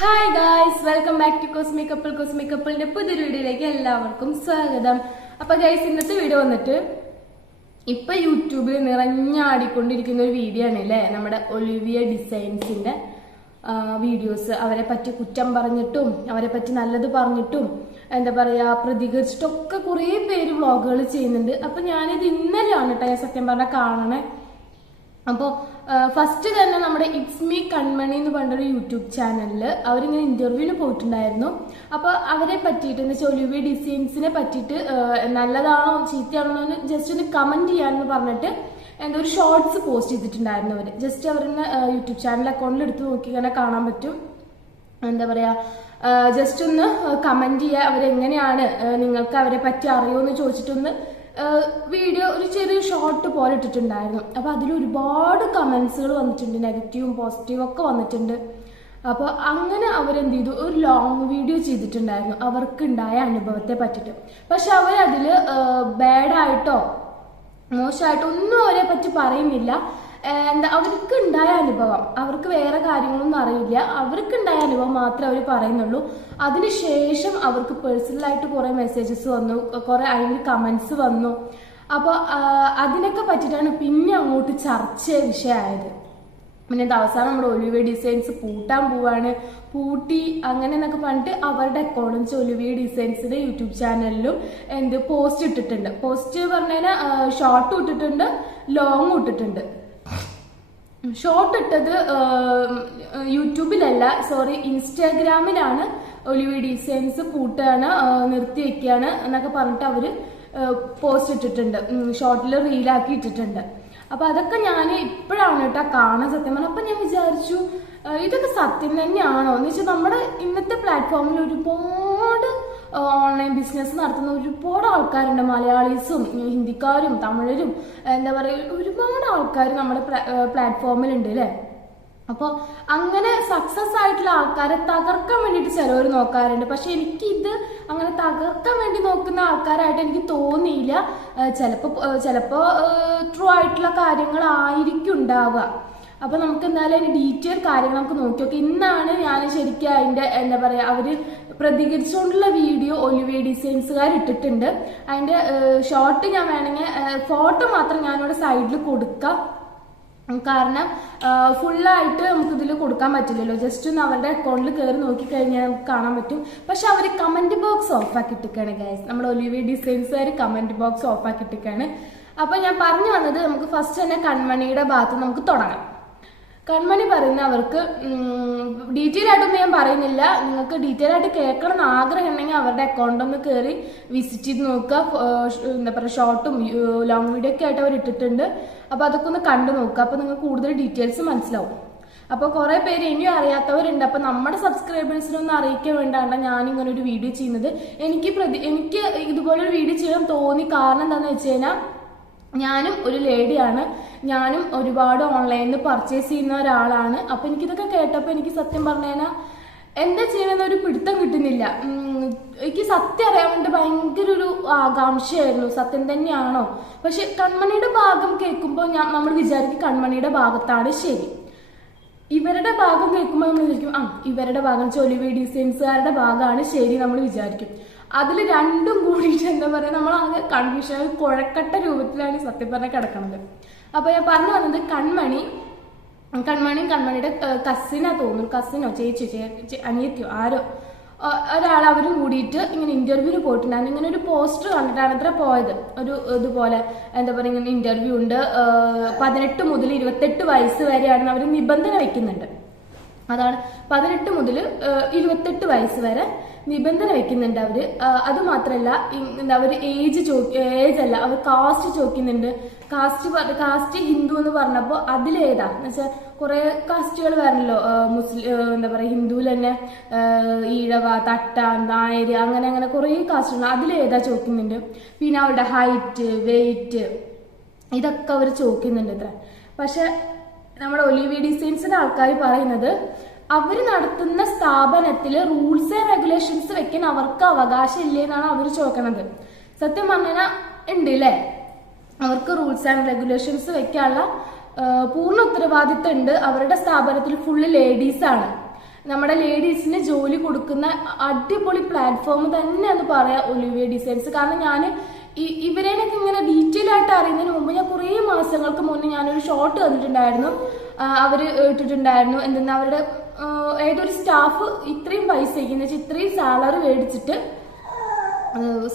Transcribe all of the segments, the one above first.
Hi guys, welcome back to കോസ്മികപ്പിളിന്റെ പുതിയൊരു വീഡിയോയിലേക്ക് എല്ലാവർക്കും സ്വാഗതം. അപ്പൊ ഗൈസ്, ഇന്നത്തെ വീഡിയോ വന്നിട്ട് ഇപ്പൊ യൂട്യൂബിൽ നിറഞ്ഞാടിക്കൊണ്ടിരിക്കുന്ന ഒരു വീഡിയോ ആണ് അല്ലേ, നമ്മുടെ ഒലിവിയ ഡിസൈൻസിന്റെ വീഡിയോസ്. അവരെ പറ്റി കുറ്റം പറഞ്ഞിട്ടും അവരെ പറ്റി നല്ലത് പറഞ്ഞിട്ടും എന്താ പറയാ പ്രതികരിച്ചിട്ടൊക്കെ കുറെ പേര് വ്ളോഗുകൾ ചെയ്യുന്നുണ്ട്. അപ്പൊ ഞാനിത് ഇന്നലെയാണ് കേട്ടോ ഞാൻ സത്യം പറഞ്ഞാൽ കാണണേ. അപ്പോൾ ഫസ്റ്റ് തന്നെ നമ്മുടെ ഇറ്റ്സ് മീ കൺമണി എന്ന് പറഞ്ഞൊരു യൂട്യൂബ് ചാനലില് അവരിങ്ങനെ ഇന്റർവ്യൂവിന് പോയിട്ടുണ്ടായിരുന്നു. അപ്പോൾ അവരെ പറ്റിയിട്ട് എന്ന് വെച്ചാൽ ഒലിവിയ ഡിസൈൻസിനെ പറ്റിയിട്ട് നല്ലതാണോ ചീത്തയാണോ എന്ന് ജസ്റ്റ് ഒന്ന് കമന്റ് ചെയ്യാന്ന് പറഞ്ഞിട്ട് എന്തോ ഒരു ഷോർട്സ് പോസ്റ്റ് ചെയ്തിട്ടുണ്ടായിരുന്നു. അവര് ജസ്റ്റ് അവരുടെ യൂട്യൂബ് ചാനൽ അക്കൗണ്ടിൽ എടുത്ത് നോക്കി ഇങ്ങനെ കാണാൻ പറ്റും. എന്താ പറയാ ജസ്റ്റ് ഒന്ന് കമന്റ് ചെയ്യുക, അവരെങ്ങനെയാണ്, നിങ്ങൾക്ക് അവരെ പറ്റി അറിയുമോ എന്ന് ചോദിച്ചിട്ടൊന്ന് വീഡിയോ ഒരു ചെറിയ ഷോർട്ട് പോലെ ഇട്ടിട്ടുണ്ടായിരുന്നു. അപ്പൊ അതിൽ ഒരുപാട് കമന്റ്സുകൾ വന്നിട്ടുണ്ട്, നെഗറ്റീവും പോസിറ്റീവും ഒക്കെ വന്നിട്ടുണ്ട്. അപ്പൊ അങ്ങനെ അവരെന്ത് ചെയ്തു, ഒരു ലോങ് വീഡിയോ ചെയ്തിട്ടുണ്ടായിരുന്നു അവർക്കുണ്ടായ അനുഭവത്തെ പറ്റിട്ട്. പക്ഷെ അവരതില് ബാഡായിട്ടോ മോശമായിട്ടോ ഒന്നും അവരെ പറ്റി പറയുന്നില്ല. എന്താ അവർക്ക് ഉണ്ടായ അനുഭവം, അവർക്ക് വേറെ കാര്യങ്ങളൊന്നും അറിയില്ല, അവർക്കുണ്ടായ അനുഭവം മാത്രമേ അവർ പറയുന്നുള്ളൂ. അതിനുശേഷം അവർക്ക് പേഴ്സണലായിട്ട് കുറെ മെസ്സേജസ് വന്നു, കുറെ അതിന് കമന്റ്സ് വന്നു. അപ്പോൾ അതിനൊക്കെ പറ്റിയിട്ടാണ് പിന്നെ അങ്ങോട്ട് ചർച്ച വിഷയമായത്. പിന്നെ അവസാനം നമ്മുടെ ഒലിവിയ ഡിസൈൻസ് പൂട്ടാൻ പോവാണ്, പൂട്ടി അങ്ങനെ എന്നൊക്കെ പറഞ്ഞിട്ട് അവരുടെ അക്കൗണ്ട് ഒലിവിയ ഡിസൈൻസിന്റെ യൂട്യൂബ് ചാനലിലും പോസ്റ്റ് ഇട്ടിട്ടുണ്ട്. പോസ്റ്റ് പറഞ്ഞാൽ ഷോർട്ട് ഇട്ടിട്ടുണ്ട്, ലോങ് ഇട്ടിട്ടുണ്ട്. ഷോർട്ട് ഇട്ടത് യൂട്യൂബിലല്ല, സോറി ഇൻസ്റ്റാഗ്രാമിലാണ്. ഒലിവിയ ഡിസൈൻസ് പൂട്ടാണ്, നിർത്തി വെക്കുകയാണ് എന്നൊക്കെ പറഞ്ഞിട്ട് അവര് പോസ്റ്റ് ഇട്ടിട്ടുണ്ട്, ഷോർട്ടിൽ റീലാക്കി ഇട്ടിട്ടുണ്ട്. അപ്പൊ അതൊക്കെ ഞാൻ ഇപ്പോഴാണ് കേട്ടോ കാണാൻ സത്യം പറഞ്ഞത്. അപ്പൊ ഞാൻ വിചാരിച്ചു ഇതൊക്കെ സത്യം തന്നെയാണോ എന്ന് വെച്ചാൽ നമ്മുടെ ഇന്നത്തെ പ്ലാറ്റ്ഫോമിൽ ഒരുപാട് ഓൺലൈൻ ബിസിനസ് നടത്തുന്ന ഒരുപാട് ആൾക്കാരുണ്ട്, മലയാളീസും ഹിന്ദിക്കാരും തമിഴരും എന്താ പറയുക ഒരുപാട് ആൾക്കാർ നമ്മുടെ പ്ലാറ്റ്ഫോമിലുണ്ട് അല്ലേ. അപ്പോൾ അങ്ങനെ സക്സസ് ആയിട്ടുള്ള ആൾക്കാരെ തകർക്കാൻ വേണ്ടിയിട്ട് ചിലവർ നോക്കാറുണ്ട്. പക്ഷെ എനിക്കിത് അങ്ങനെ തകർക്കാൻ വേണ്ടി നോക്കുന്ന ആൾക്കാരായിട്ട് എനിക്ക് തോന്നിയില്ല. ചിലപ്പോ ട്രൂ ആയിട്ടുള്ള കാര്യങ്ങളായിരിക്കും ഉണ്ടാവുക. അപ്പൊ നമുക്ക് എന്തായാലും അതിന്റെ ഡീറ്റെയിൽ കാര്യങ്ങൾ നമുക്ക് നോക്കി നോക്കാം. ഇന്നാണ് ഞാൻ ശരിക്കും അതിന്റെ എന്താ പറയാ അവര് പ്രതികരിച്ചുകൊണ്ടുള്ള വീഡിയോ ഒലിവിയ ഡിസൈൻസുകാർ ഇട്ടിട്ടുണ്ട്. അതിന്റെ ഷോർട്ട് ഞാൻ വേണമെങ്കിൽ ഫോട്ടോ മാത്രം ഞാനിവിടെ സൈഡിൽ കൊടുക്കാം, കാരണം ഫുള്ളായിട്ട് നമുക്ക് ഇതിൽ കൊടുക്കാൻ പറ്റില്ലല്ലോ. ജസ്റ്റ് ഒന്ന് അവരുടെ അക്കൗണ്ടിൽ കയറി നോക്കിക്കഴിഞ്ഞാൽ നമുക്ക് കാണാൻ പറ്റും. പക്ഷെ അവർ കമന്റ് ബോക്സ് ഓഫ് ആക്കിയിട്ടിരിക്കുകയാണ് ഗൈസ്, നമ്മുടെ ഒലിവിയ ഡിസൈൻസുകാർ കമന്റ് ബോക്സ് ഓഫ് ആക്കിയിട്ടിരിക്കുകയാണ്. അപ്പൊ ഞാൻ പറഞ്ഞു വന്നത് നമുക്ക് ഫസ്റ്റ് തന്നെ കൺമണിയുടെ ഭാഗത്ത് നമുക്ക് തുടങ്ങാം. കൺമണി പറയുന്ന അവർക്ക് ഡീറ്റെയിൽ ആയിട്ടൊന്നും ഞാൻ പറയുന്നില്ല, നിങ്ങൾക്ക് ഡീറ്റെയിൽ ആയിട്ട് കേൾക്കണം എന്ന് ആഗ്രഹം ഉണ്ടെങ്കിൽ അവരുടെ അക്കൗണ്ട് ഒന്ന് കയറി വിസിറ്റ് ചെയ്ത് നോക്കുക. എന്താ പറയുക ഷോർട്ടും ലോങ് വീഡിയോ ഒക്കെ ആയിട്ട് അവർ ഇട്ടിട്ടുണ്ട്. അപ്പൊ അതൊക്കെ ഒന്ന് കണ്ടു നോക്കുക, അപ്പൊ നിങ്ങൾക്ക് കൂടുതൽ ഡീറ്റെയിൽസ് മനസ്സിലാവും. അപ്പൊ കുറെ പേര് ഇനിയും അറിയാത്തവരുണ്ട്. അപ്പൊ നമ്മുടെ സബ്സ്ക്രൈബേഴ്സിനൊന്നും അറിയിക്കാൻ വേണ്ടാണ് ഞാനിങ്ങനെ ഒരു വീഡിയോ ചെയ്യുന്നത്. എനിക്ക് ഇതുപോലൊരു വീഡിയോ ചെയ്യാൻ തോന്നി. കാരണം എന്താണെന്ന് വെച്ച് കഴിഞ്ഞാൽ ഞാനും ഒരു ലേഡിയാണ്, ഞാനും ഒരുപാട് ഓൺലൈനിൽ നിന്ന് പർച്ചേസ് ചെയ്യുന്ന ഒരാളാണ്. അപ്പൊ എനിക്കിതൊക്കെ കേട്ടപ്പോൾ എനിക്ക് സത്യം പറഞ്ഞു കഴിഞ്ഞാൽ എന്താ ചെയ്യുന്ന ഒരു പിടുത്തം കിട്ടുന്നില്ല. എനിക്ക് സത്യം അറിയാൻ വേണ്ടി ഭയങ്കര ഒരു ആകാംക്ഷയായിരുന്നു, സത്യം തന്നെയാണോ. പക്ഷെ കൺമണിയുടെ ഭാഗം കേൾക്കുമ്പോൾ നമ്മൾ വിചാരിക്കും കൺമണിയുടെ ഭാഗത്താണ് ശരി. ഇവരുടെ ഭാഗം കേൾക്കുമ്പോൾ നമ്മൾ വിചാരിക്കും ഇവരുടെ ഭാഗം ഒലിവിയ ഡിസൈൻസുകാരുടെ ഭാഗമാണ് ശരി നമ്മൾ വിചാരിക്കും. അതിൽ രണ്ടും കൂടിയിട്ട് എന്താ പറയാ നമ്മൾ അങ്ങ് കൺഫ്യൂഷൻ കുഴക്കട്ട രൂപത്തിലാണ് സത്യം പറഞ്ഞാൽ കിടക്കണത്. അപ്പൊ ഞാൻ പറഞ്ഞു വന്നത് കൺമണിയുടെ കസിനാ തോന്നുന്നു, കസിനോ ചേച്ചിയോ അനിയത്തിയോ ആരോ ഒരാൾ അവരും കൂടിയിട്ട് ഇങ്ങനെ ഇന്റർവ്യൂവിന് പോയിട്ടുണ്ടായിരുന്നു. ഇങ്ങനെ ഒരു പോസ്റ്റർ കണ്ടിട്ടാണ് അത്ര പോയത്. ഒരു ഇതുപോലെ എന്താ പറയുക ഇങ്ങനെ ഇന്റർവ്യൂ ഉണ്ട്, 18 മുതൽ 28 വയസ്സ് വരെയാണ് അവർ നിബന്ധന വെക്കുന്നുണ്ട്. അതാണ് 18 മുതൽ 28 വയസ്സ് വരെ നിബന്ധന വെക്കുന്നുണ്ട് അവര്. അത് മാത്രല്ല അവര് ഏജ് അല്ല, അവർ കാസ്റ്റ് ചോദിക്കുന്നുണ്ട്. കാസ്റ്റ് ഹിന്ദു എന്ന് പറഞ്ഞപ്പോ അതിലേതാ എന്ന് വെച്ചാൽ കുറെ കാസ്റ്റുകൾ വരണല്ലോ, മുസ്ലിം എന്താ പറയാ ഹിന്ദുവിൽ തന്നെ ഈഴവ, തട്ട, നായര് അങ്ങനെ കുറെ കാസ്റ്റ് ഉണ്ട്. അതിലേതാ ചോദിക്കുന്നുണ്ട്. പിന്നെ അവരുടെ ഹൈറ്റ്, വെയിറ്റ് ഇതൊക്കെ അവർ ചോദിക്കുന്നുണ്ട് ഇത്ര. പക്ഷെ നമ്മുടെ ഒലിവിയ ഡിസൈൻസിന്റെ ആൾക്കാർ പറയുന്നത് അവർ നടത്തുന്ന സ്ഥാപനത്തില് റൂൾസ് ആൻഡ് റെഗുലേഷൻസ് വെക്കാൻ അവർക്ക് അവകാശം ഇല്ലേ എന്നാണ് അവർ ചോദിക്കണത്. സത്യം പറഞ്ഞാൽ ഉണ്ട് അല്ലേ, അവർക്ക് റൂൾസ് ആൻഡ് റെഗുലേഷൻസ് വെക്കാനുള്ള പൂർണ്ണ ഉത്തരവാദിത്തം ഉണ്ട്. അവരുടെ സ്ഥാപനത്തിൽ ഫുള്ള് ലേഡീസ് ആണ്. നമ്മുടെ ലേഡീസിന് ജോലി കൊടുക്കുന്ന അടിപൊളി പ്ലാറ്റ്ഫോം തന്നെയാന്ന് പറയാം ഒലിവിയ ഡിസൈൻസ്. കാരണം ഞാൻ ഇവരേനൊക്കെ ഇങ്ങനെ ഡീറ്റെയിൽ ആയിട്ട് അറിയുന്നതിന് മുമ്പ് ഞാൻ കുറേ മാസങ്ങൾക്ക് മുന്നേ ഞാനൊരു ഷോർട്ട് തന്നിട്ടുണ്ടായിരുന്നു. അവര് ഇട്ടിട്ടുണ്ടായിരുന്നു എന്തെന്ന് അവരുടെ ഏതൊരു സ്റ്റാഫ് ഇത്രയും പൈസയ്ക്ക് എന്ന് വെച്ചാൽ ഇത്രയും സാലറി മേടിച്ചിട്ട്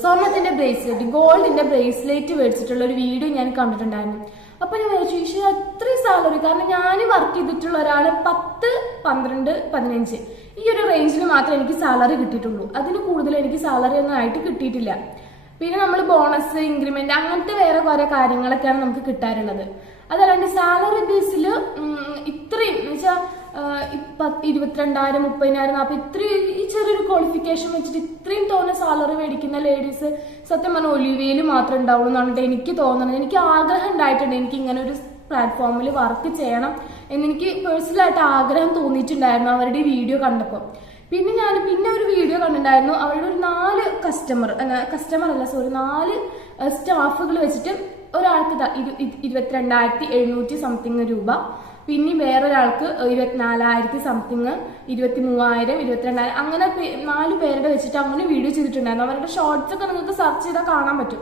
സ്വർണത്തിന്റെ ബ്രേസ്ലെറ്റ്, ഗോൾഡിന്റെ ബ്രേസ്ലെറ്റ് മേടിച്ചിട്ടുള്ള ഒരു വീഡിയോ ഞാൻ കണ്ടിട്ടുണ്ടായിരുന്നു. അപ്പൊ ഞാൻ വിചാരിച്ചു അത്രയും സാലറി, കാരണം ഞാൻ വർക്ക് ചെയ്തിട്ടുള്ള ഒരാള് 10, 12, 15 ഈ ഒരു റേഞ്ചിൽ മാത്രമേ എനിക്ക് സാലറി കിട്ടിയിട്ടുള്ളൂ. അതിന് കൂടുതൽ എനിക്ക് സാലറി ഒന്നും ആയിട്ട് കിട്ടിയിട്ടില്ല. പിന്നെ നമ്മൾ ബോണസ്, ഇൻക്രിമെന്റ് അങ്ങനത്തെ വേറെ കുറെ കാര്യങ്ങളൊക്കെയാണ് നമുക്ക് കിട്ടാറുള്ളത്. അതല്ലാണ്ട് സാലറി ബേസിൽ ഇത്രയും എന്ന് വെച്ചാൽ 22,000, 30,000, 40 ഇത്രയും ഈ ചെറിയൊരു ക്വാളിഫിക്കേഷൻ വെച്ചിട്ട് ഇത്രയും തോന്നുന്ന സാലറി മേടിക്കുന്ന ലേഡീസ് സത്യം പറഞ്ഞാൽ ഒലിവിയയിൽ മാത്രമേ ഉണ്ടാവുള്ളൂ എന്നാണ് എനിക്ക് തോന്നുന്നത്. എനിക്ക് ആഗ്രഹം ഉണ്ടായിട്ടുണ്ട് എനിക്ക് ഇങ്ങനെ ഒരു പ്ലാറ്റ്ഫോമിൽ വർക്ക് ചെയ്യണം എന്നെനിക്ക് പേഴ്സണലായിട്ട് ആഗ്രഹം തോന്നിയിട്ടുണ്ടായിരുന്നു അവരുടെ ഈ വീഡിയോ കണ്ടപ്പോൾ. പിന്നെ ഒരു വീഡിയോ കണ്ടിട്ടുണ്ടായിരുന്നു. അവരുടെ ഒരു 4 4 സ്റ്റാഫുകൾ വെച്ചിട്ട് ഒരാൾക്ക് 22,700 സംതിങ് രൂപ, പിന്നെ വേറൊരാൾക്ക് 24,000 സംതിങ്, 23,000, 22,000 അങ്ങനെ 4 പേരുടെ വെച്ചിട്ട് അങ്ങനെ വീഡിയോ ചെയ്തിട്ടുണ്ടായിരുന്നു. അവരുടെ ഷോർട്സ് ഒക്കെ നിങ്ങൾക്ക് സെർച്ച് ചെയ്താൽ കാണാൻ പറ്റും.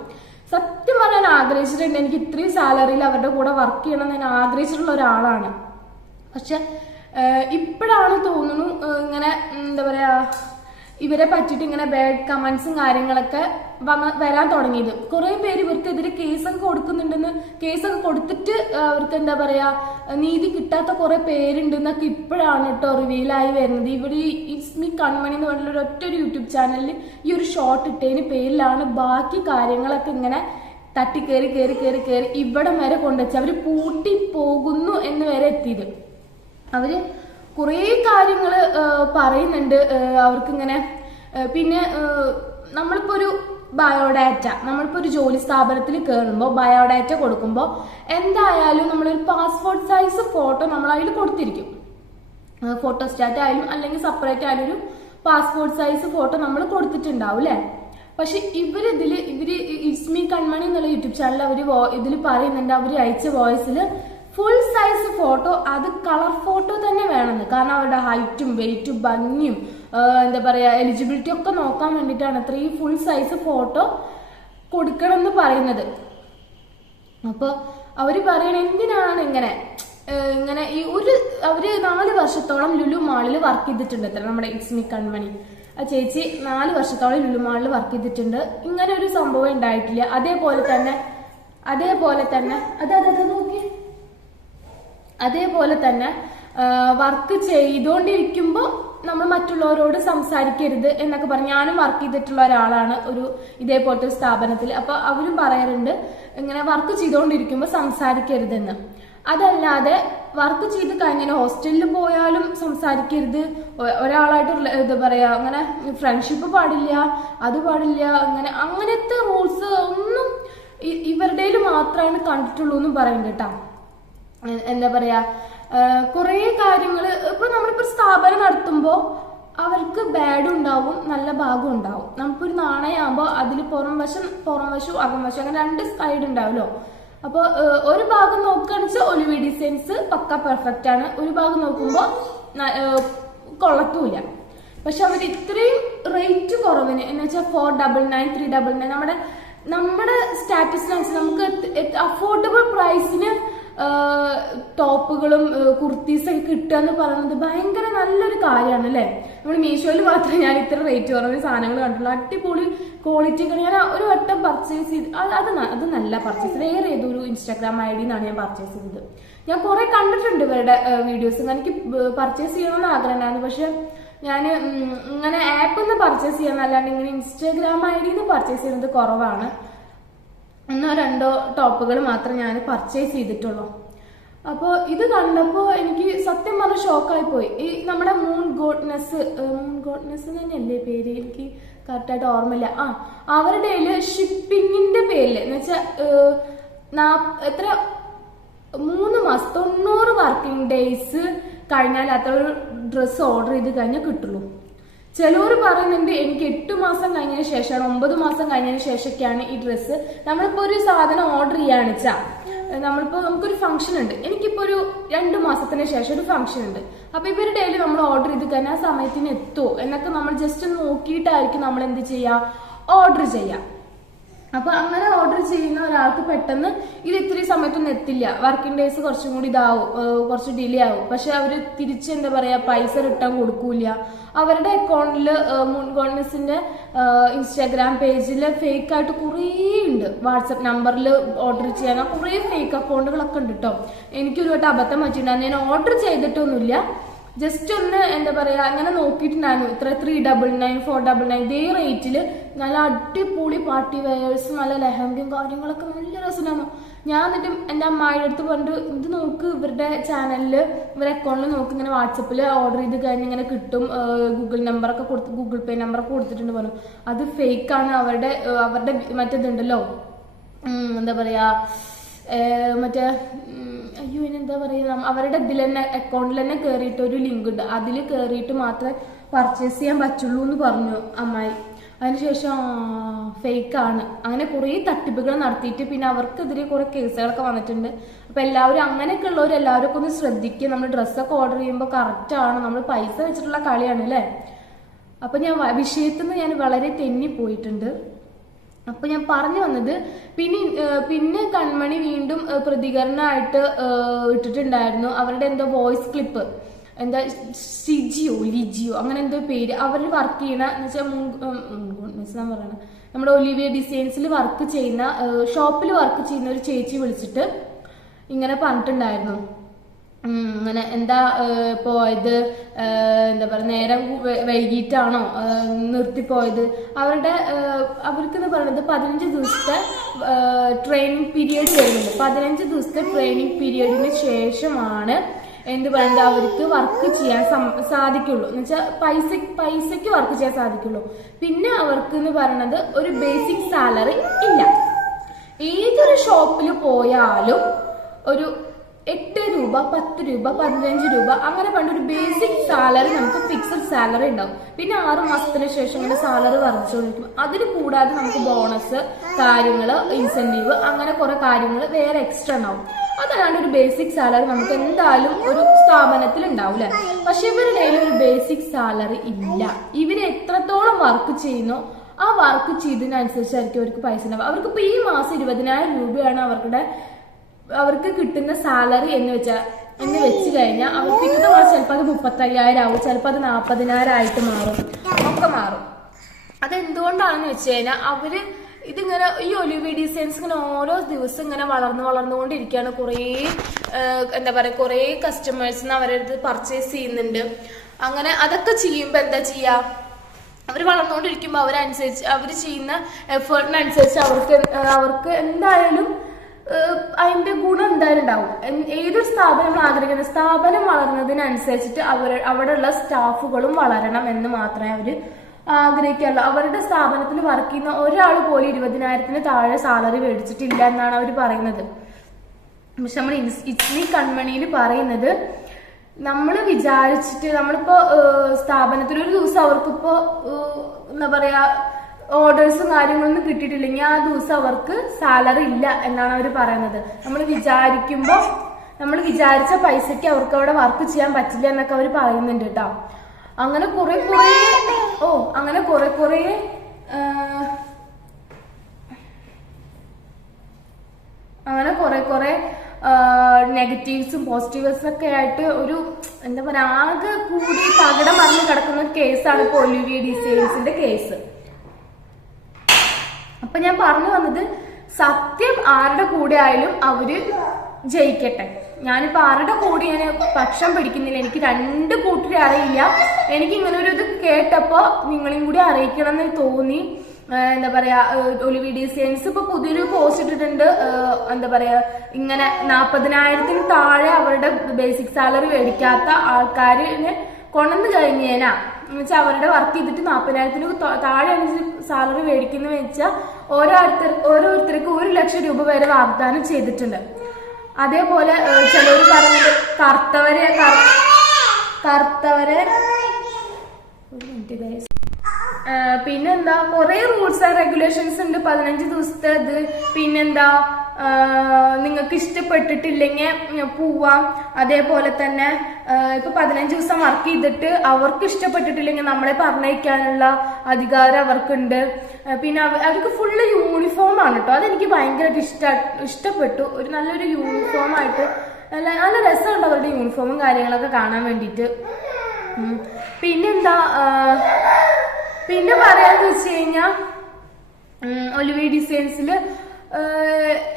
സത്യം പറയാൻ ആഗ്രഹിച്ചിട്ടുണ്ട് എനിക്ക് ഇത്രയും സാലറിയിൽ അവരുടെ കൂടെ വർക്ക് ചെയ്യണം എന്ന് ഞാൻ ആഗ്രഹിച്ചിട്ടുള്ള ഒരാളാണ്. പക്ഷെ ഇപ്പോഴാണ് തോന്നുന്നു ഇങ്ങനെ എന്താ പറയാ ഇവരെ പറ്റിയിട്ട് ഇങ്ങനെ ബാഡ് കമന്റ്സും കാര്യങ്ങളൊക്കെ വരാൻ തുടങ്ങിയത്. കുറെ പേര് ഇവർക്കെതിരെ കേസൊക്കെ കൊടുക്കുന്നുണ്ടെന്ന്, കേസൊക്കെ കൊടുത്തിട്ട് അവർക്ക് എന്താ പറയാ നീതി കിട്ടാത്ത കുറെ പേരുണ്ടെന്നൊക്കെ ഇപ്പോഴാണ് കേട്ടോ റിവീലായി വരുന്നത്. ഇവിടെ ഇറ്റ്സ് മീ കൺമണി എന്ന് പറഞ്ഞിട്ടുള്ള ഒറ്റൊരു യൂട്യൂബ് ചാനലിൽ ഈ ഒരു ഷോർട്ട് ഇട്ടതിന് പേരിലാണ് ബാക്കി കാര്യങ്ങളൊക്കെ ഇങ്ങനെ തട്ടിക്കേറി കയറി ഇവിടം വരെ കൊണ്ടുവച്ച് അവര് പൂട്ടി പോകുന്നു എന്ന് വരെ എത്തിയത്. അവര് കുറേ കാര്യങ്ങൾ പറയുന്നുണ്ട് അവർക്കിങ്ങനെ. പിന്നെ നമ്മളിപ്പോ ഒരു ബയോഡാറ്റ, നമ്മളിപ്പോ ഒരു ജോലി സ്ഥാപനത്തിൽ കയറുമ്പോൾ ബയോഡാറ്റ കൊടുക്കുമ്പോൾ എന്തായാലും നമ്മളൊരു പാസ്പോർട്ട് സൈസ് ഫോട്ടോ നമ്മൾ അതിൽ കൊടുത്തിരിക്കും. ഫോട്ടോസ്റ്റാറ്റ് ആയാലും അല്ലെങ്കിൽ സെപ്പറേറ്റ് ആയാലും ഒരു പാസ്പോർട്ട് സൈസ് ഫോട്ടോ നമ്മൾ കൊടുത്തിട്ടുണ്ടാവും അല്ലെ. പക്ഷെ ഇവര് ഇറ്റ്സ് മീ കൺമണി എന്നുള്ള യൂട്യൂബ് ചാനൽ അവര് ഇതിൽ പറയുന്നുണ്ട്, അവര് അയച്ച വോയിസിൽ ഫുൾ സൈസ് ഫോട്ടോ, അത് കളർ ഫോട്ടോ തന്നെ വേണമെന്ന്. കാരണം അവരുടെ ഹൈറ്റും വെയിറ്റും ഭംഗിയും എന്താ പറയാ എലിജിബിലിറ്റി ഒക്കെ നോക്കാൻ വേണ്ടിയിട്ടാണ് അത്ര ഈ ഫുൾ സൈസ് ഫോട്ടോ കൊടുക്കണം എന്ന് പറയുന്നത്. അപ്പൊ അവര് പറയണ എന്തിനാണ് ഇങ്ങനെ ഈ അവര് 4 വർഷത്തോളം ലുലു മാളിൽ വർക്ക് ചെയ്തിട്ടുണ്ട് അത്ര നമ്മുടെ ഇറ്റ്സ് മീ കൺമണി ആ ചേച്ചി 4 വർഷത്തോളം ലുലു മാളിൽ വർക്ക് ചെയ്തിട്ടുണ്ട്. ഇങ്ങനെ ഒരു സംഭവം ഉണ്ടായിട്ടില്ല. അതേപോലെ തന്നെ വർക്ക് ചെയ്തുകൊണ്ടിരിക്കുമ്പോൾ നമ്മൾ മറ്റുള്ളവരോട് സംസാരിക്കരുത് എന്നൊക്കെ പറഞ്ഞു. ഞാനും വർക്ക് ചെയ്തിട്ടുള്ള ഒരാളാണ് ഒരു ഇതേപോലത്തെ ഒരു സ്ഥാപനത്തിൽ. അപ്പൊ അവരും പറയാറുണ്ട് ഇങ്ങനെ വർക്ക് ചെയ്തുകൊണ്ടിരിക്കുമ്പോൾ സംസാരിക്കരുതെന്ന്. അതല്ലാതെ വർക്ക് ചെയ്ത് കഴിഞ്ഞാൽ ഹോസ്റ്റലിൽ പോയാലും സംസാരിക്കരുത്, ഒരാളായിട്ട് എന്താ പറയാ അങ്ങനെ ഫ്രണ്ട്ഷിപ്പ് പാടില്ല, അത് പാടില്ല, അങ്ങനത്തെ റൂൾസ് ഒന്നും ഇവരുടെ മാത്രമാണ് കണ്ടിട്ടുള്ളൂ എന്നും പറയുന്നുണ്ട് കേട്ടോ. എന്താ പറയാ കുറെ കാര്യങ്ങള് ഇപ്പൊ നമ്മളിപ്പോ സ്ഥാപനം നടത്തുമ്പോ അവർക്ക് ബാഡും ഉണ്ടാവും നല്ല ഭാഗം ഉണ്ടാവും. നമുക്കൊരു നാണയമാകുമ്പോ അതിൽ പുറം വശം അകംവശം അങ്ങനെ 2 സൈഡ് ഉണ്ടാവുമല്ലോ. അപ്പൊ ഒരു ഭാഗം നോക്കുകയാണെന്ന് വെച്ചാൽ ഒലിവിയ ഡിസൈൻസ് പക്ക പെർഫെക്റ്റ് ആണ്, ഒരു ഭാഗം നോക്കുമ്പോ കൊള്ളത്തൂല. പക്ഷെ അവർ ഇത്രയും റേറ്റ് കുറവിന് എന്ന് വെച്ചാൽ 499, 399 നമ്മുടെ സ്റ്റാറ്റസിനനുസരിച്ച് നമുക്ക് അഫോർഡബിൾ പ്രൈസിന് ടോപ്പുകളും കുർത്തീസൊക്കെ കിട്ടുക എന്ന് പറയുന്നത് ഭയങ്കര നല്ലൊരു കാര്യമാണ് അല്ലെ. നമ്മൾ മീഷോയിൽ മാത്രമേ ഞാൻ ഇത്ര റേറ്റ് കുറവ് സാധനങ്ങൾ കണ്ടുള്ളൂ. അടിപൊളി ക്വാളിറ്റി ഒക്കെ ഞാൻ ഒരു വട്ടം പർച്ചേസ് ചെയ്ത് അത് നല്ല പർച്ചേസ്. വേറെ ഏതൊരു ഇൻസ്റ്റാഗ്രാം ID നിന്നാണ് ഞാൻ പർച്ചേസ് ചെയ്തത്. ഞാൻ കുറെ കണ്ടിട്ടുണ്ട് ഇവരുടെ വീഡിയോസ്. എനിക്ക് പർച്ചേസ് ചെയ്യണമെന്ന് ആഗ്രഹം ഉണ്ടായിരുന്നു. പക്ഷെ ഞാൻ ഇങ്ങനെ ആപ്പ് ഒന്ന് പർച്ചേസ് ചെയ്യാൻ അല്ലാണ്ട് ഇങ്ങനെ ഇൻസ്റ്റാഗ്രാം ID നിന്ന് പർച്ചേസ് ചെയ്യുന്നത് കുറവാണ്. 1-2 ടോപ്പുകൾ മാത്രമേ ഞാൻ പർച്ചേസ് ചെയ്തിട്ടുള്ളൂ. അപ്പോൾ ഇത് കണ്ടപ്പോൾ എനിക്ക് സത്യം പറഞ്ഞ ഷോക്കായി പോയി. ഈ നമ്മുടെ മൂൺ ഗോഡ്നെസ് തന്നെയല്ലേ പേര്, എനിക്ക് കറക്റ്റായിട്ട് ഓർമ്മയില്ല. അവരുടെ ഷിപ്പിങ്ങിന്റെ പേരിൽ എന്ന് വെച്ചാൽ 3 മാസം 90 വർക്കിംഗ് ഡേയ്സ് കഴിഞ്ഞാൽ അത്ര ഡ്രസ്സ് ഓർഡർ ചെയ്ത് കഴിഞ്ഞാൽ കിട്ടുള്ളൂ. ചിലവർ പറയുന്നുണ്ട് എനിക്ക് 8 മാസം കഴിഞ്ഞതിന് ശേഷമാണ്, 9 മാസം കഴിഞ്ഞതിന് ശേഷമൊക്കെയാണ് ഈ ഡ്രസ്സ്. നമ്മളിപ്പോ ഒരു സാധനം ഓർഡർ ചെയ്യാന്ന് വെച്ചാൽ നമുക്കൊരു ഫംഗ്ഷൻ ഉണ്ട്, എനിക്കിപ്പോ ഒരു 2 മാസത്തിന് ശേഷം ഒരു ഫംഗ്ഷൻ ഉണ്ട്. അപ്പൊ ഇവര് ഡെയിലി നമ്മൾ ഓർഡർ ചെയ്ത് കഴിഞ്ഞാൽ ആ സമയത്തിന് എത്തുമോ എന്നൊക്കെ നമ്മൾ ജസ്റ്റ് നോക്കിയിട്ടായിരിക്കും നമ്മൾ എന്ത് ചെയ്യാ, ഓർഡർ ചെയ്യാം. അപ്പൊ അങ്ങനെ ഓർഡർ ചെയ്യുന്ന ഒരാൾക്ക് പെട്ടെന്ന് ഇത് ഇത്രയും സമയത്തൊന്നും എത്തില്ല, വർക്കിംഗ് ഡേയ്സ് കുറച്ചും കൂടി ഇതാവും, കുറച്ച് ഡിലേ ആവും. പക്ഷെ അവര് തിരിച്ച് എന്താ പറയാ പൈസ റിട്ടേൺ കൊടുക്കൂല. അവരുടെ അക്കൗണ്ടില് ഗവൺമെന്റ്സിന്റെ ഇൻസ്റ്റാഗ്രാം പേജില് ഫേക്ക് ആയിട്ട് കുറേ ഉണ്ട്. വാട്സപ്പ് നമ്പറിൽ ഓർഡർ ചെയ്യാൻ കുറേ ഫേക്ക് അക്കൗണ്ടുകളൊക്കെ ഉണ്ട് കേട്ടോ. എനിക്കൊരു വട്ടം അബദ്ധം പറ്റിയിട്ടുണ്ടായിരുന്നു. ഞാൻ ഓർഡർ ചെയ്തിട്ടൊന്നുമില്ല, ജസ്റ്റ് ഒന്ന് എന്താ പറയാ അങ്ങനെ നോക്കിയിട്ടുണ്ടായിരുന്നു. ഇത്ര 399 499 ഇതേ റേറ്റില് നല്ല അടിപൊളി പാർട്ടി വെയേഴ്സ്, നല്ല ലെഹങ്കയും കാര്യങ്ങളൊക്കെ നല്ല രസമാണ്. ഞാൻ എന്നിട്ട് എന്റെ അമ്മായിയുടെ അടുത്ത് പറഞ്ഞിട്ട് ഇത് നോക്ക്, ഇവരുടെ ചാനലില് ഇവരുടെ അക്കൗണ്ടിൽ നോക്ക്, ഇങ്ങനെ വാട്സപ്പിൽ ഓർഡർ ചെയ്ത് കഴിഞ്ഞ് ഇങ്ങനെ കിട്ടും, ഗൂഗിൾ പേ നമ്പറൊക്കെ കൊടുത്തിട്ടുണ്ട് പറഞ്ഞു. അത് ഫേക്കാണ്. അവരുടെ മറ്റേതുണ്ടല്ലോ എന്താ പറയാ മറ്റേ അയ്യോ ഇനെന്താ പറയുക, അവരുടെ ഇതിൽ തന്നെ അക്കൗണ്ടിൽ തന്നെ കയറിയിട്ട് ഒരു ലിങ്ക് ഉണ്ട്, അതിൽ കയറിയിട്ട് മാത്രമേ പർച്ചേസ് ചെയ്യാൻ പറ്റുള്ളൂ എന്ന് പറഞ്ഞു അമ്മായി. അതിനുശേഷം ഫേക്കാണ്. അങ്ങനെ കുറേ തട്ടിപ്പുകൾ നടത്തിയിട്ട് പിന്നെ അവർക്കെതിരെ കുറെ കേസുകളൊക്കെ വന്നിട്ടുണ്ട്. അപ്പൊ എല്ലാവരും അങ്ങനെയൊക്കെ ഉള്ളവർ എല്ലാവരും ഒന്ന് ശ്രദ്ധിക്കുക. നമ്മൾ ഡ്രസ്സൊക്കെ ഓർഡർ ചെയ്യുമ്പോൾ കറക്റ്റ് ആണ്, നമ്മൾ പൈസ വെച്ചിട്ടുള്ള കളിയാണ് അല്ലേ. അപ്പൊ വിഷയത്തിൽ നിന്ന് ഞാൻ വളരെ തെന്നിപ്പോയിട്ടുണ്ട്. അപ്പൊ ഞാൻ പറഞ്ഞു വന്നത്, പിന്നെ കൺമണി വീണ്ടും പ്രതികരണമായിട്ട് ഇട്ടിട്ടുണ്ടായിരുന്നു. അവരുടെ എന്തോ വോയിസ് ക്ലിപ്പ്, എന്താ ലിജിയോ അങ്ങനെ എന്തോ പേര്, അവരിൽ വർക്ക് ചെയ്യണ എന്ന് വെച്ചാൽ പറയണ നമ്മുടെ ഒലിവിയ ഡിസൈൻസിൽ വർക്ക് ചെയ്യുന്ന ഷോപ്പിൽ വർക്ക് ചെയ്യുന്ന ഒരു ചേച്ചി വിളിച്ചിട്ട് ഇങ്ങനെ പറഞ്ഞിട്ടുണ്ടായിരുന്നു. അങ്ങനെ എന്താ പോയത്, എന്താ പറയുക നേരം വൈകിട്ടാണോ നിർത്തിപ്പോയത്. അവർക്കെന്ന് പറയുന്നത് 15 ദിവസത്തെ ട്രെയിനിങ് പീരിയഡ് വരുന്നുണ്ട്. 15 ദിവസത്തെ ട്രെയിനിങ് പീരിയഡിന് ശേഷമാണ് എന്ത് പറയുന്നത് അവർക്ക് വർക്ക് ചെയ്യാൻ സാധിക്കുള്ളൂ. എന്ന് വെച്ചാൽ പൈസക്ക് വർക്ക് ചെയ്യാൻ സാധിക്കുള്ളൂ. പിന്നെ അവർക്ക് എന്ന് പറയുന്നത് ഒരു ബേസിക് സാലറി ഇല്ല. ഏതൊരു ഷോപ്പിൽ പോയാലും ഒരു 8 രൂപ 10 രൂപ 15 രൂപ അങ്ങനെ പണ്ടൊരു ബേസിക് സാലറി, നമുക്ക് ഫിക്സഡ് സാലറി ഉണ്ടാവും. പിന്നെ 6 മാസത്തിന് ശേഷം ഇങ്ങനെ സാലറി വർദ്ധിച്ചുകൊണ്ടിരിക്കും. അതിന് കൂടാതെ നമുക്ക് ബോണസ് കാര്യങ്ങള്, ഇൻസെന്റീവ് അങ്ങനെ കുറെ കാര്യങ്ങൾ വേറെ എക്സ്ട്രാ ഉണ്ടാവും. അതാണ് ഒരു ബേസിക് സാലറി നമുക്ക് എന്തായാലും ഒരു സ്ഥാപനത്തിൽ ഉണ്ടാവില്ല. പക്ഷെ ഇവരുടെ ഒരു ബേസിക് സാലറി ഇല്ല. ഇവര് എത്രത്തോളം വർക്ക് ചെയ്യുന്നോ ആ വർക്ക് ചെയ്തതിനനുസരിച്ചായിരിക്കും അവർക്ക് പൈസ ഉണ്ടാവുക. അവർക്കിപ്പോ ഈ മാസം 20,000 രൂപയാണ് അവർക്ക് കിട്ടുന്ന സാലറി എന്ന് വെച്ച് കഴിഞ്ഞാൽ അവർ പിന്നത്തെ മാസം ചിലപ്പോൾ അത് 35,000 ആവും, ചിലപ്പോൾ അത് 40,000 ആയിട്ട് മാറും. അതെന്തുകൊണ്ടാണെന്ന് വെച്ച് കഴിഞ്ഞാൽ അവര് ഇതിങ്ങനെ ഈ ഒലിവിയ ഡിസൈൻസ് ഇങ്ങനെ ഓരോ ദിവസം ഇങ്ങനെ വളർന്നുകൊണ്ടിരിക്കുകയാണ്. കുറേ എന്താ പറയാ കുറേ കസ്റ്റമേഴ്സിന് അവരടുത്ത് പർച്ചേസ് ചെയ്യുന്നുണ്ട്. അങ്ങനെ അതൊക്കെ ചെയ്യുമ്പോൾ എന്താ ചെയ്യാ, അവർ വളർന്നുകൊണ്ടിരിക്കുമ്പോൾ അവർ ചെയ്യുന്ന എഫേർട്ടിനനുസരിച്ച് അവർക്ക് എന്തായാലും അതിന്റെ ഗുണം എന്തായാലും ഉണ്ടാവും. ഏതൊരു സ്ഥാപനം ആഗ്രഹിക്കുന്ന സ്ഥാപനം വളർന്നതിനനുസരിച്ചിട്ട് അവിടെയുള്ള സ്റ്റാഫുകളും വളരണം എന്ന് മാത്രമേ അവര് ആഗ്രഹിക്കാറുള്ളൂ. അവരുടെ സ്ഥാപനത്തിൽ വർക്ക് ചെയ്യുന്ന ഒരാൾ പോലും 20,000-ന് താഴെ സാലറി മേടിച്ചിട്ടില്ല എന്നാണ് അവർ പറയുന്നത്. പക്ഷെ നമ്മൾ ഇസ്മി കൺമണിയിൽ പറയുന്നത്, നമ്മൾ വിചാരിച്ചിട്ട് നമ്മളിപ്പോ സ്ഥാപനത്തിൽ ഒരു ദിവസം അവർക്കിപ്പോ എന്താ പറയാ ഓർഡേഴ്സും കാര്യങ്ങളൊന്നും കിട്ടിയിട്ടില്ലെങ്കിൽ ആ ദിവസം അവർക്ക് സാലറി ഇല്ല എന്നാണ് അവർ പറയുന്നത്. നമ്മൾ വിചാരിച്ച പൈസക്ക് അവർക്ക് അവിടെ വർക്ക് ചെയ്യാൻ പറ്റില്ല എന്നൊക്കെ അവർ പറയുന്നുണ്ട് കേട്ടോ. അങ്ങനെ കുറെ നെഗറ്റീവ്സും പോസിറ്റീവ്സും ഒക്കെ ആയിട്ട് ഒരു എന്താ പറയാ ആകെ കൂടി തകിടം മറിഞ്ഞ് കിടക്കുന്ന ഒരു കേസാണ് ഇപ്പൊ ഒലിവിയ ഡിസൈൻസിന്റെ കേസ്. അപ്പൊ ഞാൻ പറഞ്ഞു വന്നത്, സത്യം ആരുടെ കൂടെ ആയാലും അവര് ജയിക്കട്ടെ. ഞാനിപ്പോ ആരുടെ കൂടെ ഞാൻ പക്ഷം പിടിക്കുന്നില്ല. എനിക്ക് 2 കൂട്ടരെ അറിയില്ല. എനിക്ക് ഇങ്ങനെ ഒരു ഇത് കേട്ടപ്പോ നിങ്ങളെയും കൂടി അറിയിക്കണം എന്ന് തോന്നി. എന്താ പറയാ ഒലിവിയ ഡിസൈൻസ് ഇപ്പൊ പുതിയൊരു പോസ്റ്റ് ഇട്ടിട്ടുണ്ട്. എന്താ പറയാ ഇങ്ങനെ 40,000-ന് താഴെ അവരുടെ ബേസിക് സാലറി മേടിക്കാത്ത ആൾക്കാരിന് കൊണ്ടുവന്ന് കഴിഞ്ഞേനാ എന്ന് വെച്ചാൽ അവരുടെ വർക്ക് ചെയ്തിട്ട് 40,000-ന് താഴെ സാലറി മേടിക്കുന്ന വെച്ചാൽ ഓരോരുത്തർക്ക് 1 ലക്ഷം രൂപ വരെ വാഗ്ദാനം ചെയ്തിട്ടുണ്ട്. അതേപോലെ ചിലർ പറഞ്ഞത് കറുത്തവരെ പിന്നെന്താ കുറെ റൂൾസ് ആൻഡ് റെഗുലേഷൻസ് ഉണ്ട്. 15 ദിവസത്തെ ഇത്, പിന്നെന്താ നിങ്ങൾക്ക് ഇഷ്ടപ്പെട്ടിട്ടില്ലെങ്കിൽ പോവാം. അതേപോലെ തന്നെ ഇപ്പൊ 15 ദിവസം വർക്ക് ചെയ്തിട്ട് അവർക്ക് ഇഷ്ടപ്പെട്ടിട്ടില്ലെങ്കിൽ നമ്മളെ പറഞ്ഞയക്കാനുള്ള അധികാരം അവർക്കുണ്ട്. പിന്നെ അവർക്ക് ഫുള്ള് യൂണിഫോം ആണ് കേട്ടോ. അതെനിക്ക് ഭയങ്കരമായിട്ട് ഇഷ്ടപ്പെട്ടു. ഒരു നല്ലൊരു യൂണിഫോം ആയിട്ട് നല്ല രസമുണ്ട് അവരുടെ യൂണിഫോമും കാര്യങ്ങളൊക്കെ കാണാൻ വേണ്ടിയിട്ട്. പിന്നെന്താ പിന്നെ പറയാന്ന് വെച്ച് കഴിഞ്ഞാൽ ഒലിവി ഡിസൈൻസിൽ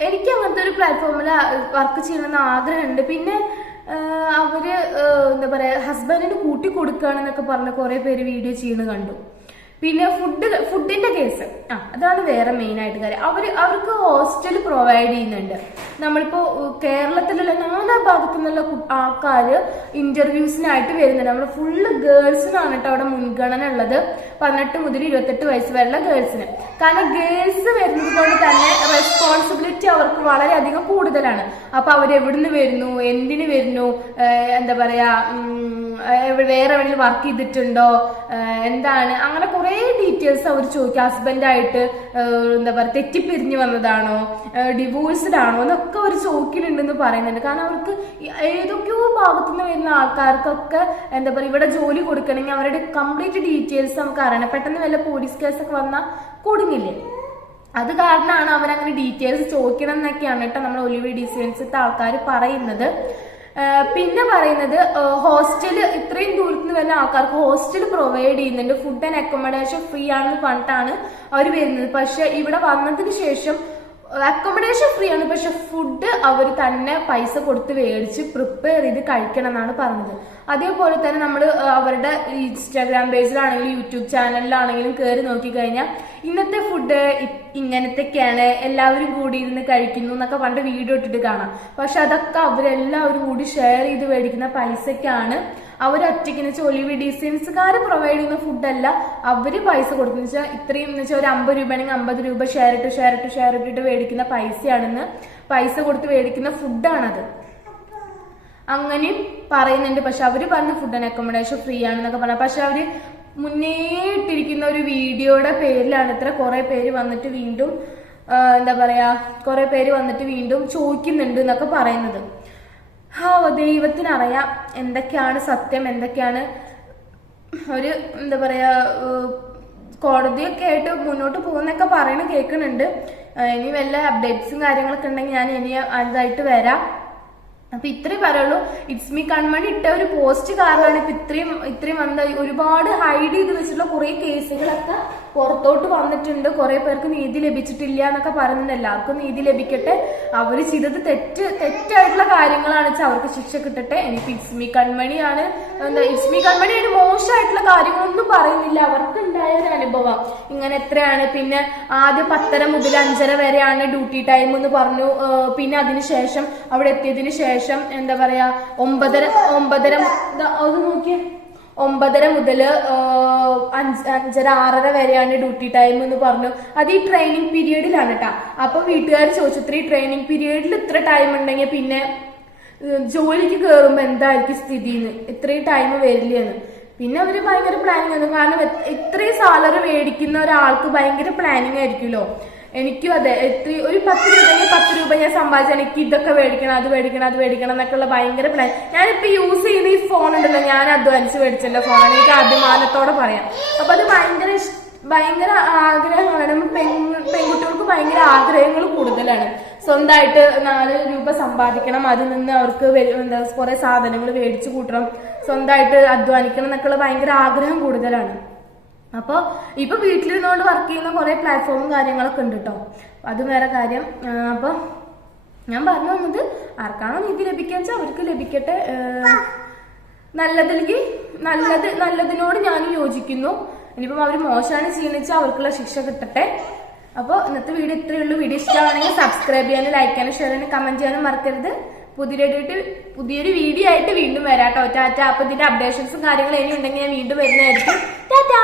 എനിക്ക് അങ്ങനത്തെ ഒരു പ്ലാറ്റ്ഫോമിൽ വർക്ക് ചെയ്യണമെന്ന് ആഗ്രഹമുണ്ട്. പിന്നെ അവര് എന്താ പറയാ ഹസ്ബൻഡിന് കൂട്ടി കൊടുക്കുകയാണെന്നൊക്കെ പറഞ്ഞ് കുറെ പേര് വീഡിയോ ചെയ്യുന്നത് കണ്ടു. പിന്നെ ഫുഡിന്റെ കേസ് അതാണ് വേറെ മെയിൻ ആയിട്ട് കാര്യം. അവർക്ക് ഹോസ്റ്റൽ പ്രൊവൈഡ് ചെയ്യുന്നുണ്ട്. നമ്മളിപ്പോ കേരളത്തിലുള്ള നാനാ ഭാഗത്തു നിന്നുള്ള ആൾക്കാര് ഇന്റർവ്യൂസിനായിട്ട് വരുന്നുണ്ട്. നമ്മൾ ഫുള്ള് ഗേൾസിനാണ് കേട്ടോ അവിടെ മുൻഗണന ഉള്ളത്. 18 മുതൽ 28 വയസ്സ് വരെയുള്ള ഗേൾസിന്. കാരണം ഗേൾസ് വരുന്നത് കൊണ്ട് തന്നെ റെസ്പോൺസിബിലിറ്റി അവർക്ക് വളരെയധികം കൂടുതലാണ്. അപ്പൊ അവരെവിടുന്ന് വരുന്നു, എന്തിന് വരുന്നു, എന്താ പറയാ വേറെ എവിടെയും വർക്ക് ചെയ്തിട്ടുണ്ടോ, എന്താണ്, അങ്ങനെ കുറെ ഡീറ്റെയിൽസ് അവർ ചോദിക്കും. ഹസ്ബൻഡായിട്ട് എന്താ പറയുക തെറ്റിപ്പിരിഞ്ഞു വന്നതാണോ, ഡിവോഴ്സ്ഡ് ആണോ എന്നൊക്കെ അവർ ചോദിക്കുന്നുണ്ടെന്ന് പറയുന്നുണ്ട്. കാരണം അവർക്ക് ഏതൊക്കെയോ ഭാഗത്തുനിന്ന് വരുന്ന ആൾക്കാർക്കൊക്കെ എന്താ പറയുക ഇവിടെ ജോലി കൊടുക്കണമെങ്കിൽ അവരുടെ കംപ്ലീറ്റ് ഡീറ്റെയിൽസ് നമുക്ക് അറിയണം. പെട്ടെന്ന് വല്ല പോലീസ് കേസൊക്കെ വന്നാൽ കൊടുങ്ങില്ലേ. അത് കാരണമാണ് അവരങ്ങനെ ഡീറ്റെയിൽസ് ചോദിക്കണം എന്നൊക്കെയാണ് കേട്ടോ നമ്മൾ ഒലിവി ഡിസൈൻസിലത്തെ ആൾക്കാർ പറയുന്നത്. പിന്നെ പറയുന്നത് ഹോസ്റ്റൽ ഇത്രയും ദൂരത്ത് നിന്ന് വരുന്ന ആൾക്കാർക്ക് ഹോസ്റ്റൽ പ്രൊവൈഡ് ചെയ്യുന്നുണ്ട്. ഫുഡ് ആൻഡ് അക്കോമഡേഷൻ ഫ്രീ ആണെന്ന് പറഞ്ഞിട്ടാണ് അവർ വരുന്നത്. പക്ഷെ ഇവിടെ വന്നതിന് ശേഷം അക്കോമഡേഷൻ ഫ്രീ ആണ്, പക്ഷെ ഫുഡ് അവർ തന്നെ പൈസ കൊടുത്ത് മേടിച്ച് പ്രിപ്പയർ ചെയ്ത് കഴിക്കണം എന്നാണ് പറഞ്ഞത്. അതേപോലെ തന്നെ നമ്മൾ അവരുടെ ഇൻസ്റ്റാഗ്രാം പേജിലാണെങ്കിലും യൂട്യൂബ് ചാനലിലാണെങ്കിലും കയറി നോക്കിക്കഴിഞ്ഞാൽ ഇന്നത്തെ ഫുഡ് ഇങ്ങനത്തെയൊക്കെയാണ്, എല്ലാവരും കൂടി ഇരുന്ന് കഴിക്കുന്നു എന്നൊക്കെ പണ്ട് വീഡിയോ ഇട്ടിട്ട് കാണാം. പക്ഷെ അതൊക്കെ അവരെല്ലാവരും കൂടി ഷെയർ ചെയ്ത് മേടിക്കുന്ന പൈസക്കാണ്. അവരൊറ്റയ്ക്ക് ഒലിവി ഡിസൈൻസുകാർ പ്രൊവൈഡ് ചെയ്യുന്ന ഫുഡല്ല, അവര് പൈസ കൊടുക്കുന്ന വെച്ചാൽ ഇത്രയും എന്ന് വെച്ചാൽ ഒരു 50 രൂപയാണെങ്കിൽ 50 രൂപ ഷെയർ ഇട്ടിട്ട് മേടിക്കുന്ന പൈസയാണെന്ന്, പൈസ കൊടുത്ത് മേടിക്കുന്ന ഫുഡാണത്. അങ്ങനെയും പറയുന്നുണ്ട്. പക്ഷെ അവര് പറഞ്ഞ ഫുഡ് ആൻഡ് അക്കോമഡേഷൻ ഫ്രീ ആണെന്നൊക്കെ പറഞ്ഞു. പക്ഷെ അവര് മുന്നേ ഇട്ടിരിക്കുന്ന ഒരു വീഡിയോയുടെ പേരിലാണ് ഇത്ര കുറെ പേര് വന്നിട്ട് വീണ്ടും എന്താ പറയാ കുറെ പേര് വന്നിട്ട് വീണ്ടും ചോദിക്കുന്നുണ്ട് എന്നൊക്കെ പറയുന്നത്. ദൈവത്തിനറിയാം എന്തൊക്കെയാണ് സത്യം, എന്തൊക്കെയാണ് ഒരു എന്താ പറയാ കോടതിയൊക്കെ ആയിട്ട് മുന്നോട്ട് പോകുന്നൊക്കെ പറയണ കേൾക്കുന്നുണ്ട്. ഇനി വല്ല അപ്ഡേറ്റ്സും കാര്യങ്ങളൊക്കെ ഉണ്ടെങ്കിൽ ഞാൻ ഇനി അതായിട്ട് വരാം. അപ്പൊ ഇത്രയും പറയുള്ളൂ. ഇറ്റ്സ് മീ കൺമണി ഇട്ട ഒരു പോസ്റ്റ് കാരണമാണ് ഇപ്പൊ ഇത്രയും വന്ന ഒരുപാട് ഹൈഡ് ചെയ്ത് വെച്ചിട്ടുള്ള കുറെ കേസുകളൊക്കെ പുറത്തോട്ട് വന്നിട്ടുണ്ട്. കുറെ പേർക്ക് നീതി ലഭിച്ചിട്ടില്ല എന്നൊക്കെ പറയുന്നുണ്ട്. എല്ലാവർക്കും നീതി ലഭിക്കട്ടെ. അവർ ചെയ്തത് തെറ്റായിട്ടുള്ള കാര്യങ്ങളാണ് വെച്ചാൽ അവർക്ക് ശിക്ഷ കിട്ടട്ടെ. എനിക്ക് ഇറ്റ്സ് മീ കൺമണിയാണ് ഇറ്റ്സ് മീ കൺമണി ഒരു മോശമായിട്ടുള്ള കാര്യങ്ങളൊന്നും പറയുന്നില്ല. അവർക്ക് ഉണ്ടായ ഒരു അനുഭവം ഇങ്ങനെ എത്രയാണ്. പിന്നെ ആദ്യം 10:30 മുതൽ 5:30 വരെയാണ് ഡ്യൂട്ടി ടൈം എന്ന് പറഞ്ഞു. പിന്നെ അതിനുശേഷം അവിടെ എത്തിയതിനു ശേഷം എന്താ പറയാ 9:30 അത് നോക്കിയേ 9:30 മുതൽ 5:30 6:30 വരെയാണ് ഡ്യൂട്ടി ടൈം എന്ന് പറഞ്ഞു. അത് ഈ ട്രെയിനിങ് പീരീഡിലാണ് കേട്ടാ. അപ്പൊ വീട്ടുകാർ ചോദിച്ചു ഇത്ര ഈ ട്രെയിനിങ് പീരീഡിൽ ഇത്ര ടൈം ഉണ്ടെങ്കിൽ പിന്നെ ജോലിക്ക് കയറുമ്പോ എന്തായിരിക്കും സ്ഥിതിന്ന്, ഇത്രയും ടൈം വരില്ലെന്ന്. പിന്നെ അവര് ഭയങ്കര പ്ലാനിങ് ആണ്. കാരണം ഇത്രയും സാലറി മേടിക്കുന്ന ഒരാൾക്ക് ഭയങ്കര പ്ലാനിങ് ആയിരിക്കുമല്ലോ. എനിക്കും അതെ, ഒരു 10 രൂപയെങ്കിൽ 10 രൂപ ഞാൻ സമ്പാദിച്ചാൽ എനിക്ക് ഇതൊക്കെ മേടിക്കണം, അത് മേടിക്കണം എന്നൊക്കെയുള്ള ഭയങ്കര പ്ലാൻ. ഞാനിപ്പോ യൂസ് ചെയ്യുന്ന ഈ ഫോൺ ഉണ്ടല്ലോ, ഞാൻ അധ്വാനിച്ച് മേടിച്ചല്ലോ ഫോണാണ്, എനിക്ക് അഭിമാനത്തോടെ പറയാം. അപ്പൊ അത് ഭയങ്കര ആഗ്രഹങ്ങളാണ്. പെൺകുട്ടികൾക്ക് ഭയങ്കര ആഗ്രഹങ്ങൾ കൂടുതലാണ്. സ്വന്തമായിട്ട് 4 രൂപ സമ്പാദിക്കണം, അതിൽ നിന്ന് അവർക്ക് എന്താ കുറെ സാധനങ്ങൾ മേടിച്ചു കൂട്ടണം, സ്വന്തമായിട്ട് അധ്വാനിക്കണം എന്നൊക്കെയുള്ള ഭയങ്കര ആഗ്രഹം കൂടുതലാണ്. അപ്പൊ ഇപ്പൊ വീട്ടിലിരുന്നോണ്ട് വർക്ക് ചെയ്യുന്ന കുറെ പ്ലാറ്റ്ഫോമും കാര്യങ്ങളൊക്കെ ഉണ്ട് കേട്ടോ. അത് വേറെ കാര്യം. അപ്പൊ ഞാൻ പറഞ്ഞു വന്നത് ആർക്കാണോ നീതി ലഭിക്കുക വെച്ചാൽ അവർക്ക് ലഭിക്കട്ടെ. നല്ലതിനോട് ഞാൻ യോജിക്കുന്നു. ഇനിയിപ്പം അവർ മോശമാണ് ചെയ്യുന്നത് അവർക്കുള്ള ശിക്ഷ കിട്ടട്ടെ. അപ്പോൾ ഇന്നത്തെ വീഡിയോ ഇത്രയുള്ളൂ. വീഡിയോ ഇഷ്ടമാണെങ്കിൽ സബ്സ്ക്രൈബ് ചെയ്യാനും ലൈക്ക് ചെയ്യാനും ഷെയർ ചെയ്യാനും കമന്റ് ചെയ്യാനും മറക്കരുത്. പുതിയൊരു വീഡിയോ ആയിട്ട് വീണ്ടും വരാട്ടോ. ടാറ്റ. അപ്പൊ ഇതിന്റെ അപ്ഡേഷൻസും കാര്യങ്ങളും ഇനി ഉണ്ടെങ്കിൽ ഞാൻ വീണ്ടും വരുന്നതായിരിക്കും. ടാറ്റാ.